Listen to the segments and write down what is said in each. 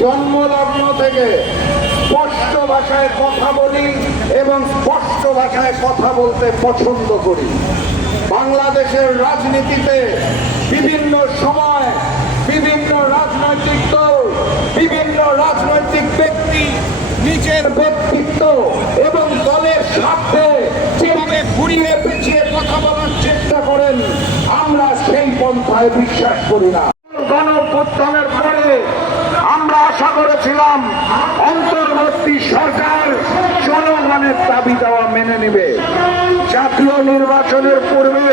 জন্মলগ্ন থেকে স্পষ্ট ভাষায় কথা বলি এবং স্পষ্ট ভাষায় কথা বলতে পছন্দ করি। বাংলাদেশের রাজনীতিতে বিভিন্ন সময় বিভিন্ন রাজনৈতিক দল, বিভিন্ন রাজনৈতিক ব্যক্তি নিজের ব্যক্তিত্ব এবং দলের স্বার্থে যেভাবে ঘুরিয়ে পেঁচিয়ে কথা বলার চেষ্টা করেন, আমরা সেই পন্থায় বিশ্বাস করি না। গণঅভ্যুত্থানের পরে আমরা আশা করেছিলাম অন্তর্বর্তী সরকার জনগণের দাবি দেওয়া মেনে নেবে, জাতীয় নির্বাচনের পূর্বে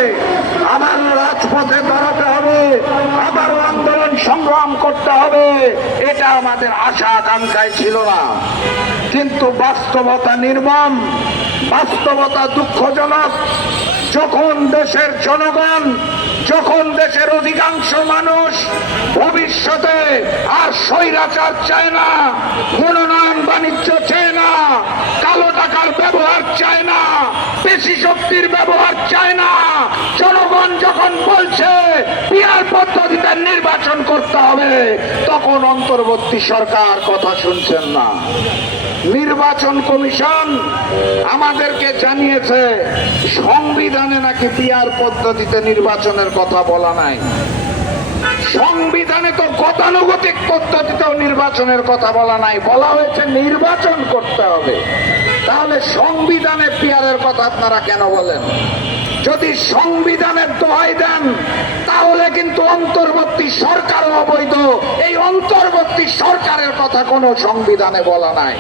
আবার রাজপথে দাঁড়াতে হবে, আবার আন্দোলন সংগ্রাম করতে হবে, এটা আমাদের আশা আকাঙ্ক্ষায় ছিল না। কিন্তু বাস্তবতা নির্মম, বাস্তবতা দুঃখজনক। যখন দেশের জনগণ, যখন দেশের অধিকাংশ মানুষ ভবিষ্যতে আর স্বৈরাচার চায় না, মনোনয়ন বাণিজ্য চায় না, কালো টাকার ব্যবহার চায় না, পেশি শক্তির ব্যবহার চায় না, জনগণ যখন বলছে পিআর পদ্ধতিতে নির্বাচন করতে হবে, তখন অন্তর্বর্তী সরকার কথা শুনছেন না। নির্বাচন কমিশন আমাদেরকে জানিয়েছে সংবিধানে নাকি পিআর পদ্ধতিতে নির্বাচনের কথা বলা নাই। সংবিধানে তো গতানুগতিক পদ্ধতিতেও নির্বাচনের কথা বলা নাই, বলা হয়েছে নির্বাচন করতে হবে। তাহলে সংবিধানে পিআরের কথা আপনারা কেন বলেন? যদি সংবিধানের দোহাই দেন তাহলে কিন্তু অন্তর্বর্তী সরকারও অবৈধ। এই অন্তর্বর্তী সরকারের কথা কোনো সংবিধানে বলা নাই।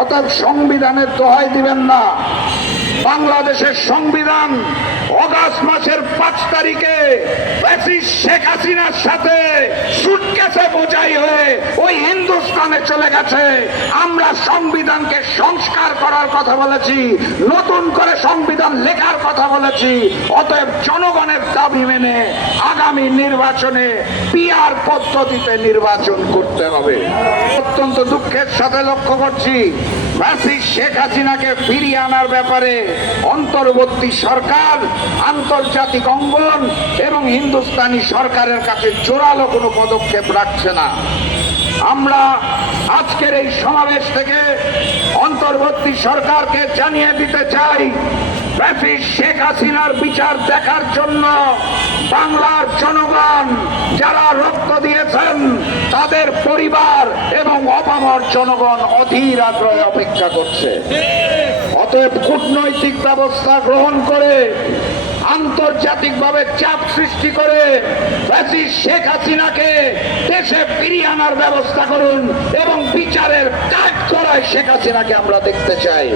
অতএব সংবিধানের দোহাই দিবেন না। বাংলাদেশের সংবিধান অগাস্ট মাসের 5 তারিখে শেখ হাসিনার সাথে সুটকেসে বোঝাই হয়ে ওই হিন্দুস্তানে চলে গেছে। আমরা সংবিধানকে সংস্কার করার কথা বলেছি, নতুন করে সংবিধান লেখার কথা বলেছি। অতএব জনগণের দাবি মেনে আগামী নির্বাচনে পিআর পদ্ধতিতে নির্বাচন করতে হবে। অত্যন্ত দুঃখের সাথে লক্ষ্য করছি, শেখ হাসিনাকে ফিরিয়ে আনার ব্যাপারে অন্তর্বর্তী সরকার আন্তর্জাতিক অঙ্গন এবং হিন্দুস্তানি সরকারের কাছে জোরালো কোনো পদক্ষেপ রাখছে না। আমরা আজকের এই সমাবেশ থেকে অন্তর্বর্তী সরকারকে জানিয়ে দিতে চাই, শেখ হাসিনার বিচার দেখার জন্য বাংলার জনগণ যারা রক্ত দিয়েছেন, তাদের পরিবার এবং অপামর জনগণ অধীর আগ্রহে অপেক্ষা করছে। অতএব কূটনৈতিক ব্যবস্থা গ্রহণ করে, আন্তর্জাতিকভাবে চাপ সৃষ্টি করে শেখ হাসিনাকে দেশে ফিরিয়ে আনার ব্যবস্থা করুন এবং বিচারের কাঠগড়ায় শেখ হাসিনাকে আমরা দেখতে চাই।